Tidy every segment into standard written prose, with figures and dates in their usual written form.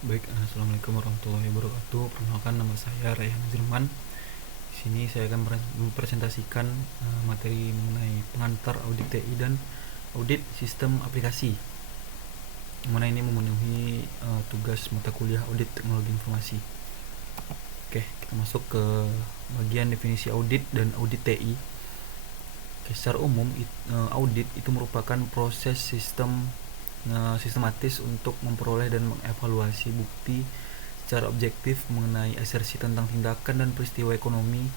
Baik, assalamualaikum warahmatullahi wabarakatuh. Perkenalkan, nama saya Rayhan Zulman. Di sini saya akan mempresentasikan materi mengenai pengantar audit TI dan audit sistem aplikasi. Yang mana ini memenuhi tugas mata kuliah audit teknologi informasi. Oke, kita masuk ke bagian definisi audit dan audit TI. Oke, secara umum audit itu merupakan proses sistematis untuk memperoleh dan mengevaluasi bukti secara objektif mengenai asersi tentang tindakan dan peristiwa ekonomi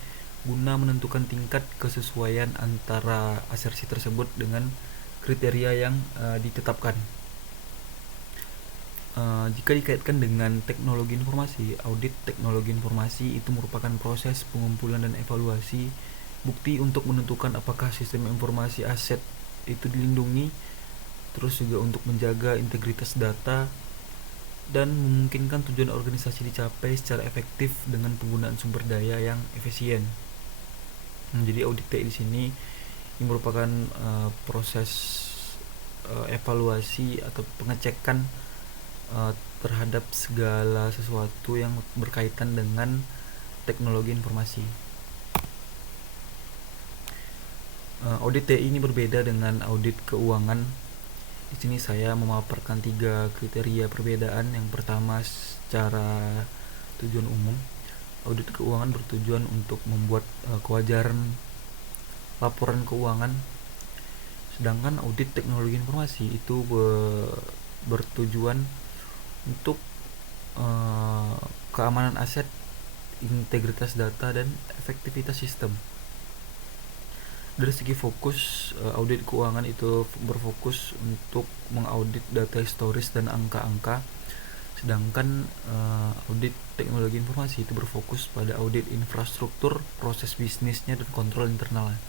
guna menentukan tingkat kesesuaian antara asersi tersebut dengan kriteria yang ditetapkan. Jika dikaitkan dengan teknologi informasi, audit teknologi informasi itu merupakan proses pengumpulan dan evaluasi bukti untuk menentukan apakah sistem informasi aset itu dilindungi, terus juga untuk menjaga integritas data dan memungkinkan tujuan organisasi dicapai secara efektif dengan penggunaan sumber daya yang efisien. Jadi audit TI di sini ini merupakan proses evaluasi atau pengecekan terhadap segala sesuatu yang berkaitan dengan teknologi informasi. Audit TI ini berbeda dengan audit keuangan. Di sini saya memaparkan 3 kriteria perbedaan. Yang pertama, secara tujuan umum, audit keuangan bertujuan untuk membuat kewajaran laporan keuangan, sedangkan audit teknologi informasi itu bertujuan untuk keamanan aset, integritas data, dan efektivitas sistem. Dari segi fokus, audit keuangan itu berfokus untuk mengaudit data historis dan angka-angka, sedangkan audit teknologi informasi itu berfokus pada audit infrastruktur, proses bisnisnya, dan kontrol internalnya.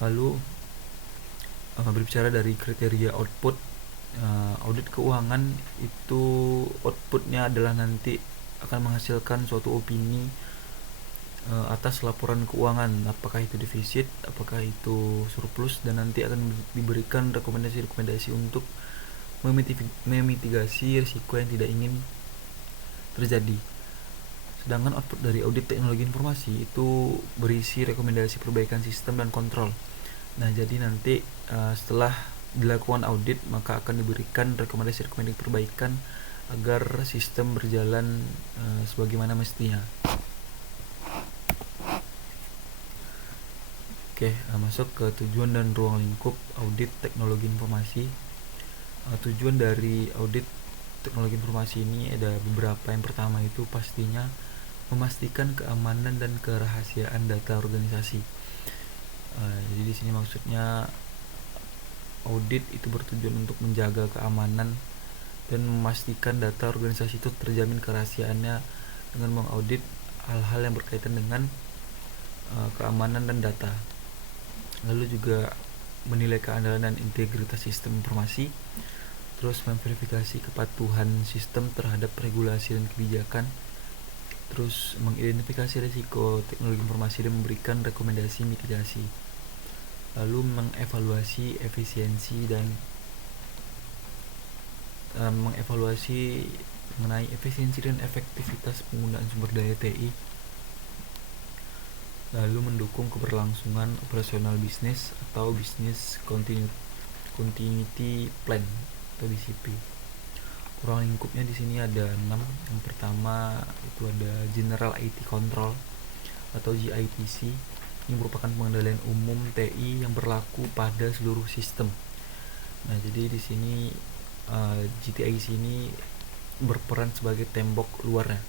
Lalu berbicara dari kriteria output, audit keuangan itu outputnya adalah nanti akan menghasilkan suatu opini atas laporan keuangan, apakah itu defisit, apakah itu surplus, dan nanti akan diberikan rekomendasi-rekomendasi untuk memitigasi risiko yang tidak ingin terjadi. Sedangkan output dari audit teknologi informasi itu berisi rekomendasi perbaikan sistem dan kontrol. Nah, jadi nanti setelah dilakukan audit, maka akan diberikan rekomendasi-rekomendasi perbaikan agar sistem berjalan sebagaimana mestinya. Oke, masuk ke tujuan dan ruang lingkup audit teknologi informasi. Tujuan dari audit teknologi informasi ini ada beberapa. Yang pertama itu pastinya memastikan keamanan dan kerahasiaan data organisasi. Jadi di sini maksudnya audit itu bertujuan untuk menjaga keamanan dan memastikan data organisasi itu terjamin kerahasiaannya dengan mengaudit hal-hal yang berkaitan dengan keamanan dan data. Lalu juga menilai keandalan dan integritas sistem informasi, terus memverifikasi kepatuhan sistem terhadap regulasi dan kebijakan, terus mengidentifikasi risiko teknologi informasi dan memberikan rekomendasi mitigasi, lalu mengevaluasi efisiensi dan mengevaluasi mengenai efisiensi dan efektivitas penggunaan sumber daya TI, lalu mendukung keberlangsungan operasional bisnis atau business continuity plan atau BCP. Ruang lingkupnya di sini ada 6. Yang pertama itu ada General IT Control atau GITC. Ini merupakan pengendalian umum TI yang berlaku pada seluruh sistem. Nah, jadi di sini GTIC ini berperan sebagai tembok luarnya.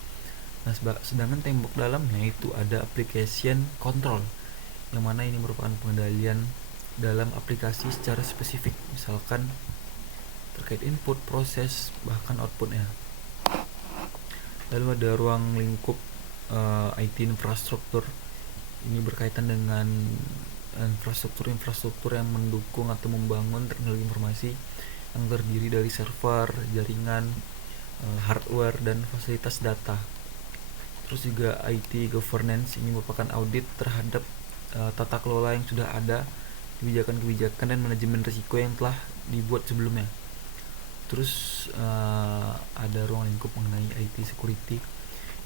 Nah, sedangkan tembok dalamnya itu ada application control, yang mana ini merupakan pengendalian dalam aplikasi secara spesifik, misalkan terkait input, proses, bahkan outputnya. Lalu ada ruang lingkup IT infrastruktur. Ini berkaitan dengan infrastruktur yang mendukung atau membangun teknologi informasi yang terdiri dari server, jaringan, hardware, dan fasilitas data. Terus juga IT governance, ini merupakan audit terhadap tata kelola yang sudah ada, kebijakan-kebijakan dan manajemen risiko yang telah dibuat sebelumnya. Terus ada ruang lingkup mengenai IT security.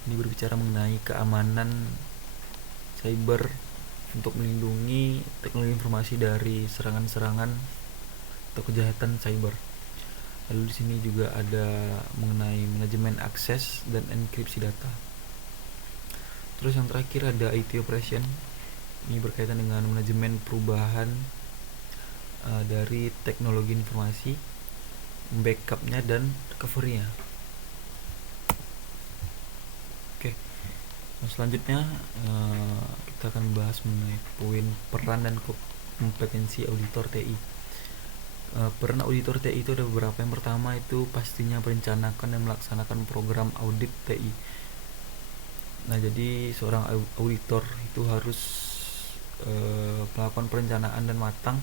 Ini berbicara mengenai keamanan cyber untuk melindungi teknologi informasi dari serangan-serangan atau kejahatan cyber. Lalu di sini juga ada mengenai manajemen akses dan enkripsi data. Terus yang terakhir ada IT operation. Ini berkaitan dengan manajemen perubahan dari teknologi informasi, backupnya dan recovery-nya. Oke. Nah, selanjutnya kita akan membahas mengenai poin peran dan kompetensi auditor TI. Peran auditor TI itu ada beberapa. Yang pertama itu pastinya merencanakan dan melaksanakan program audit TI. Nah, jadi seorang auditor itu harus melakukan perencanaan dan matang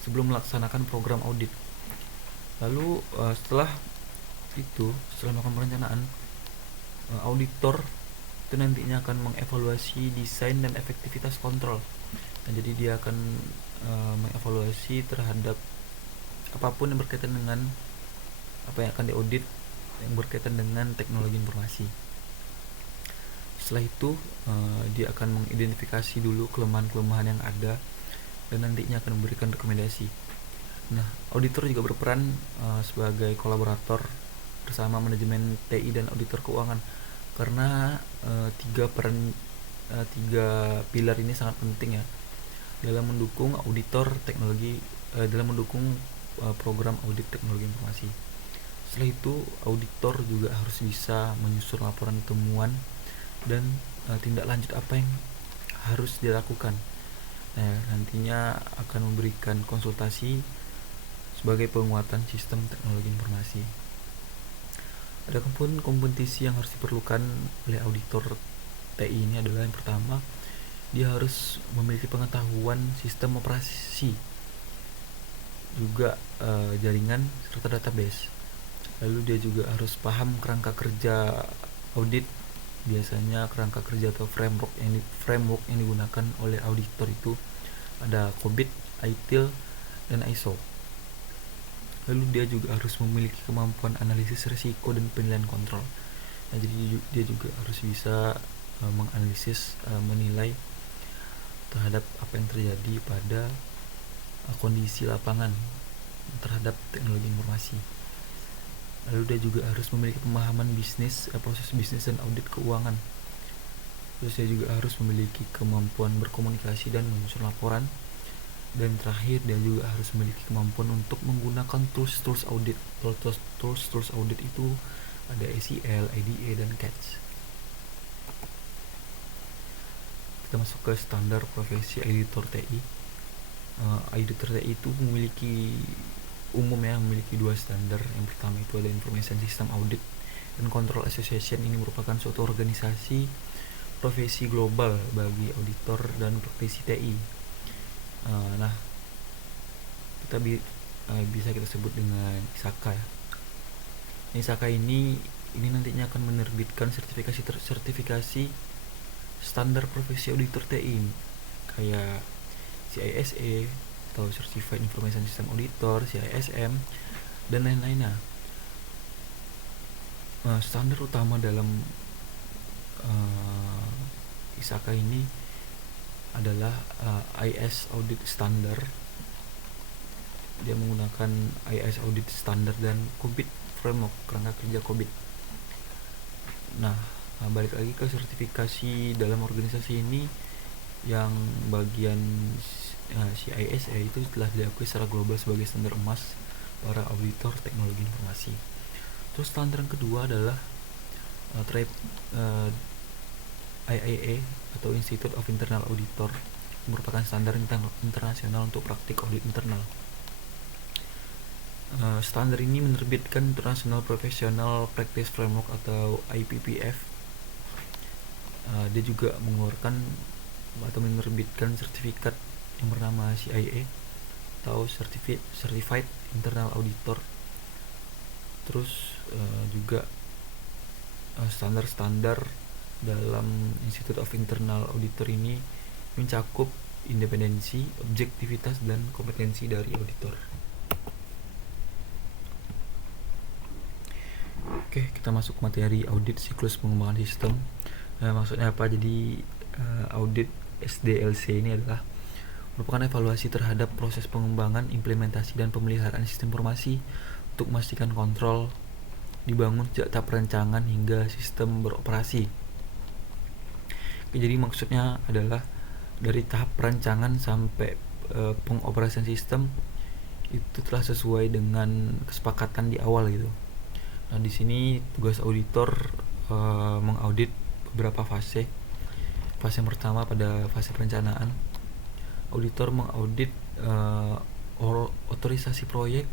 sebelum melaksanakan program audit. Lalu setelah melakukan perencanaan, auditor itu nantinya akan mengevaluasi desain dan efektivitas kontrol. Nah, jadi dia akan mengevaluasi terhadap apapun yang berkaitan dengan apa yang akan diaudit yang berkaitan dengan teknologi informasi. Setelah itu dia akan mengidentifikasi dulu kelemahan-kelemahan yang ada dan nantinya akan memberikan rekomendasi. Nah, auditor juga berperan sebagai kolaborator bersama manajemen TI dan auditor keuangan, karena tiga pilar ini sangat penting ya dalam mendukung auditor teknologi dalam mendukung program audit teknologi informasi. Setelah itu, auditor juga harus bisa menyusun laporan temuan dan tindak lanjut apa yang harus dilakukan. Nah, nantinya akan memberikan konsultasi sebagai penguatan sistem teknologi informasi. Ada pun kompetensi yang harus diperlukan oleh auditor TI ini adalah yang pertama, dia harus memiliki pengetahuan sistem operasi, juga jaringan serta database. Lalu dia juga harus paham kerangka kerja audit. Biasanya kerangka kerja atau framework yang digunakan oleh auditor itu ada COBIT, ITIL, dan ISO. Lalu dia juga harus memiliki kemampuan analisis risiko dan penilaian kontrol. Nah, jadi dia juga harus bisa menganalisis, menilai terhadap apa yang terjadi pada kondisi lapangan terhadap teknologi informasi. Lalu dia juga harus memiliki pemahaman bisnis, proses bisnis dan audit keuangan. Terus dia juga harus memiliki kemampuan berkomunikasi dan menyusun laporan. Dan terakhir, dia juga harus memiliki kemampuan untuk menggunakan tools audit. Tools audit itu ada ACL, IDA, dan CATS. Kita masuk ke standar profesi auditor TI. Auditor TI itu memiliki dua standar. Yang pertama itu ada Information System Audit dan Control Association. Ini merupakan suatu organisasi profesi global bagi auditor dan praktisi TI. Nah, kita bisa kita sebut dengan ISAKA ya. ISAKA ini nantinya akan menerbitkan sertifikasi standar profesi auditor TI kayak CISA atau Certified Information System Auditor, CISM, dan lain-lainnya. Standar utama dalam ISAKA ini adalah IS Audit Standard. Dia menggunakan IS Audit Standard dan COBIT Framework, kerangka kerja COBIT. Nah, balik lagi ke sertifikasi dalam organisasi ini, yang bagian CISA itu telah diakui secara global sebagai standar emas para auditor teknologi informasi. Terus standar yang kedua adalah IIA atau Institute of Internal Auditor, merupakan standar internasional untuk praktik audit internal. Standar ini menerbitkan International Professional Practice Framework atau IPPF. Dia juga mengeluarkan atau menerbitkan sertifikat yang bernama CIA atau Certified Internal Auditor. Terus juga standar-standar dalam Institute of Internal Auditor ini mencakup independensi, objektivitas, dan kompetensi dari auditor. Oke, kita masuk materi audit siklus pengembangan sistem. Maksudnya apa? Jadi audit SDLC ini adalah merupakan evaluasi terhadap proses pengembangan, implementasi, dan pemeliharaan sistem informasi untuk memastikan kontrol dibangun sejak tahap perencanaan hingga sistem beroperasi. Oke, jadi maksudnya adalah dari tahap perancangan sampai pengoperasian sistem itu telah sesuai dengan kesepakatan di awal gitu. Nah, di sini tugas auditor mengaudit beberapa fase. Fase yang pertama pada fase perencanaan, auditor mengaudit otorisasi proyek.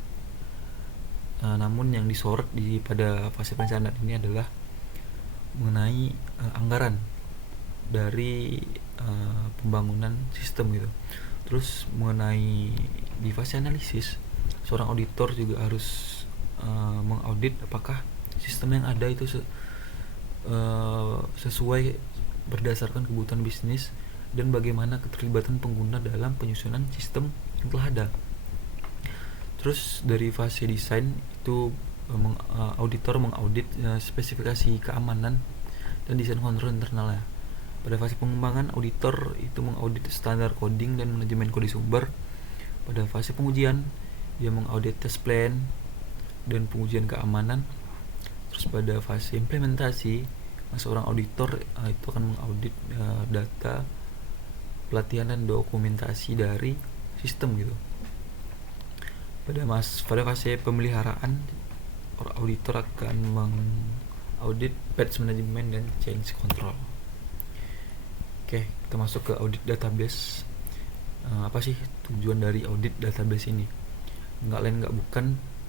Namun yang disorot pada fase perencanaan ini adalah mengenai anggaran dari pembangunan sistem gitu. Terus mengenai di fase analisis, seorang auditor juga harus mengaudit apakah sistem yang ada itu sesuai berdasarkan kebutuhan bisnis dan bagaimana keterlibatan pengguna dalam penyusunan sistem yang telah ada. Terus dari fase desain itu auditor mengaudit spesifikasi keamanan dan desain kontrol internalnya. Pada fase pengembangan, auditor itu mengaudit standar coding dan manajemen kode sumber. Pada fase pengujian, dia mengaudit test plan dan pengujian keamanan. Terus pada fase implementasi, seorang auditor itu akan mengaudit data, pelatihan, dan dokumentasi dari sistem gitu. Pada fase pemeliharaan, auditor akan mengaudit patch management dan change control. Oke, kita masuk ke audit database. Apa sih tujuan dari audit database ini? Nggak lain nggak bukan,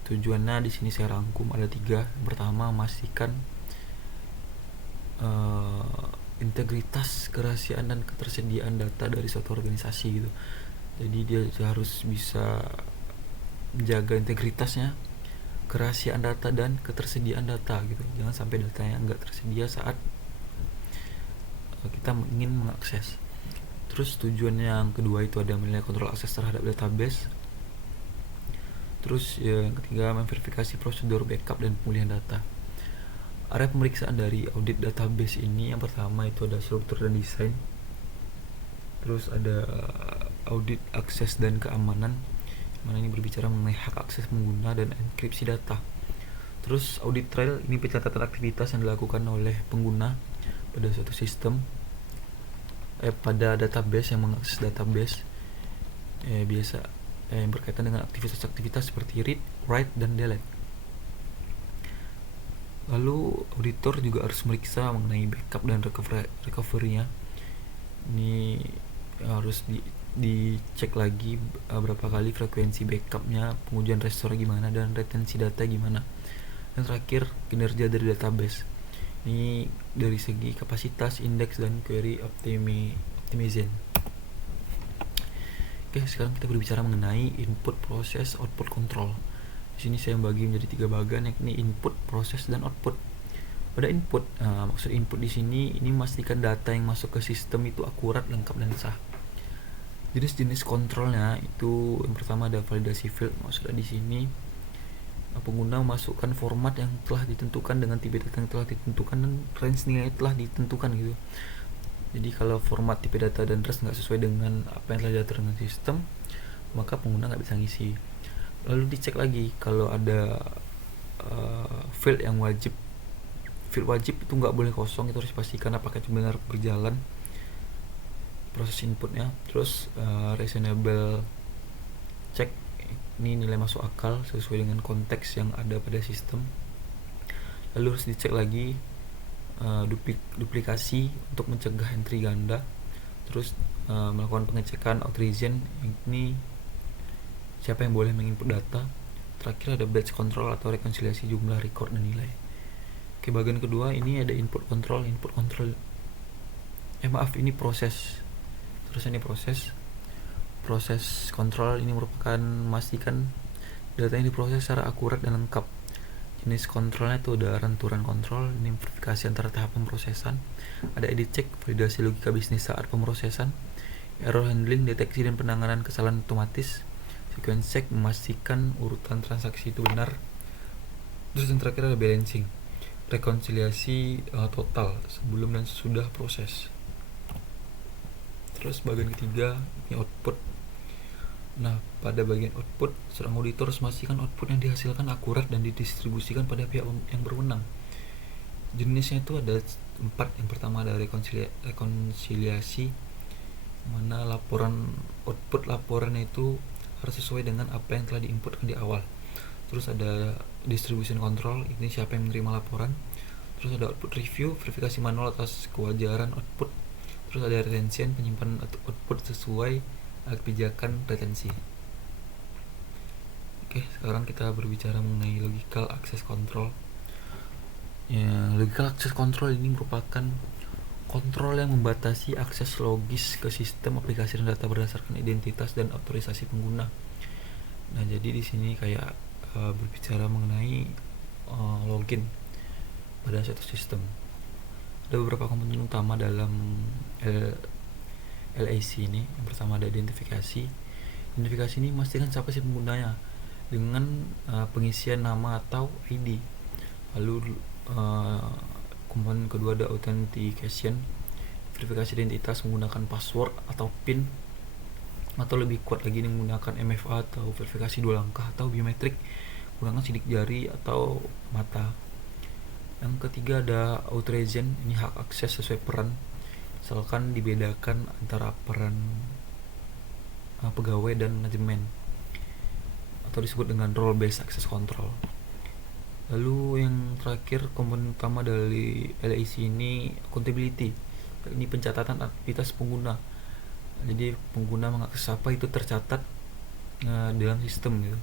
tujuannya di sini saya rangkum ada 3. Yang pertama, memastikan integritas, kerahasiaan, dan ketersediaan data dari suatu organisasi gitu. Jadi dia harus bisa menjaga integritasnya, kerahasiaan data, dan ketersediaan data gitu. Jangan sampai datanya nggak tersedia saat kita ingin mengakses. Terus tujuan yang kedua itu ada menilai kontrol akses terhadap database. Terus yang ketiga, memverifikasi prosedur backup dan pemulihan data. Area pemeriksaan dari audit database ini yang pertama itu ada struktur dan desain. Terus ada audit akses dan keamanan, mana ini berbicara mengenai hak akses pengguna dan enkripsi data. Terus audit trail, ini pencatatan aktivitas yang dilakukan oleh pengguna pada suatu sistem, pada database yang mengakses database biasa yang berkaitan dengan aktivitas-aktivitas seperti read, write, dan delete. Lalu auditor juga harus meriksa mengenai backup dan recovery-nya. Ini harus dicek lagi berapa kali frekuensi backupnya, pengujian restore gimana, dan retensi data gimana. Dan terakhir, kinerja dari database. Ini dari segi kapasitas, indeks, dan query optimization. Oke, sekarang kita berbicara mengenai input, proses, output, control. Di sini saya bagi menjadi 3 bagian, yakni input, proses, dan output. Pada input, maksud input di sini ini memastikan data yang masuk ke sistem itu akurat, lengkap, dan sah. Jenis-jenis kontrolnya itu yang pertama ada validasi field. Maksudnya di sini pengguna memasukkan format yang telah ditentukan dengan tipe data yang telah ditentukan dan range nilai telah ditentukan gitu. Jadi kalau format tipe data dan range nggak sesuai dengan apa yang telah diatur dengan sistem, maka pengguna nggak bisa ngisi. Lalu dicek lagi kalau ada field yang wajib. Field wajib itu nggak boleh kosong, itu harus dipastikan apakah itu benar berjalan proses inputnya. Terus reasonable check, ini nilai masuk akal sesuai dengan konteks yang ada pada sistem. Lalu harus dicek lagi duplikasi untuk mencegah entry ganda. Terus melakukan pengecekan authorization, ini siapa yang boleh menginput data. Terakhir ada batch control atau rekonsiliasi jumlah record dan nilai. Oke, bagian kedua ini ada input control. Ini proses. Terus ini proses kontrol ini merupakan memastikan data yang diproses secara akurat dan lengkap. Jenis kontrolnya itu ada ranturan kontrol, ini verifikasi antara tahap pemrosesan, ada edit check, validasi logika bisnis saat pemrosesan, error handling, deteksi dan penanganan kesalahan otomatis, sequence check, memastikan urutan transaksi itu benar. Terus yang terakhir ada balancing. rekonsiliasi total sebelum dan sesudah proses. Terus bagian ketiga ini output. Nah, pada bagian output, seorang auditor harus memastikan output yang dihasilkan akurat dan didistribusikan pada pihak yang berwenang. Jenisnya itu ada 4. Yang pertama ada rekonsiliasi, mana output laporan itu harus sesuai dengan apa yang telah diinputkan di awal. Terus ada distribution control, ini siapa yang menerima laporan. Terus ada output review, verifikasi manual atas kewajaran output. Terus ada retention, penyimpanan output sesuai kebijakan retensi. Oke, sekarang kita berbicara mengenai logical access control. Ya, logical access control ini merupakan kontrol yang membatasi akses logis ke sistem aplikasi dan data berdasarkan identitas dan otorisasi pengguna. Nah, jadi di sini kayak berbicara mengenai login pada suatu sistem. Ada beberapa komponen utama dalam LAC ini. Yang pertama ada identifikasi. Identifikasi ini memastikan siapa sih penggunanya dengan pengisian nama atau ID. Lalu komponen kedua ada authentication, verifikasi identitas menggunakan password atau PIN, atau lebih kuat lagi menggunakan MFA atau verifikasi 2 langkah, atau biometrik menggunakan sidik jari atau mata. Yang ketiga ada authorization, ini hak akses sesuai peran, misalkan dibedakan antara peran pegawai dan manajemen, atau disebut dengan role based access control. Lalu yang terakhir komponen utama dari LAC ini accountability, ini pencatatan aktivitas pengguna. Jadi pengguna mengakses apa itu tercatat dalam sistem gitu,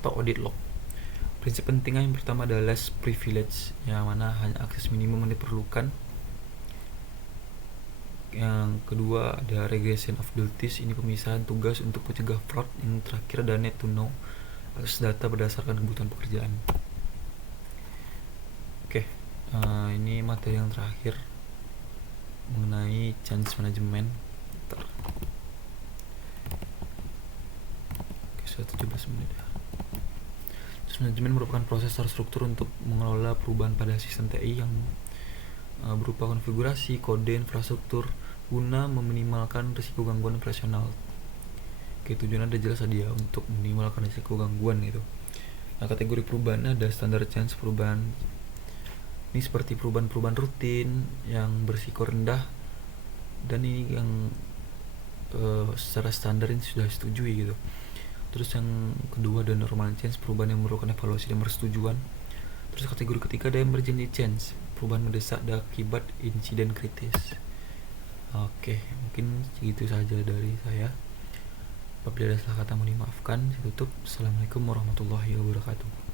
atau audit log. Prinsip pentingnya yang pertama adalah less privilege, yang mana hanya akses minimum yang diperlukan. Yang kedua ada regression of duties, ini pemisahan tugas untuk mencegah fraud. Yang terakhir ada need to know, akses data berdasarkan kebutuhan pekerjaan. Oke, ini materi yang terakhir mengenai change management. Oke, sudah 17 menit ya. Manajemen merupakan proses terstruktur untuk mengelola perubahan pada sistem TI yang berupa konfigurasi, kode, infrastruktur guna meminimalkan risiko gangguan operasional. Oke, tujuannya ada jelas tadi ya, untuk meminimalkan risiko gangguan gitu. Nah, kategori perubahan ada standar change, perubahan ini seperti perubahan rutin yang berisiko rendah, dan ini yang secara standar ini sudah disetujui gitu. Terus yang kedua ada normal change, perubahan yang memerlukan evaluasi dan persetujuan. Terus kategori ketiga ada emergency change, perubahan mendesak dan akibat insiden kritis. Oke, mungkin segitu saja dari saya. Apabila ada salah kata mohon dimaafkan. Saya tutup. Assalamualaikum warahmatullahi wabarakatuh.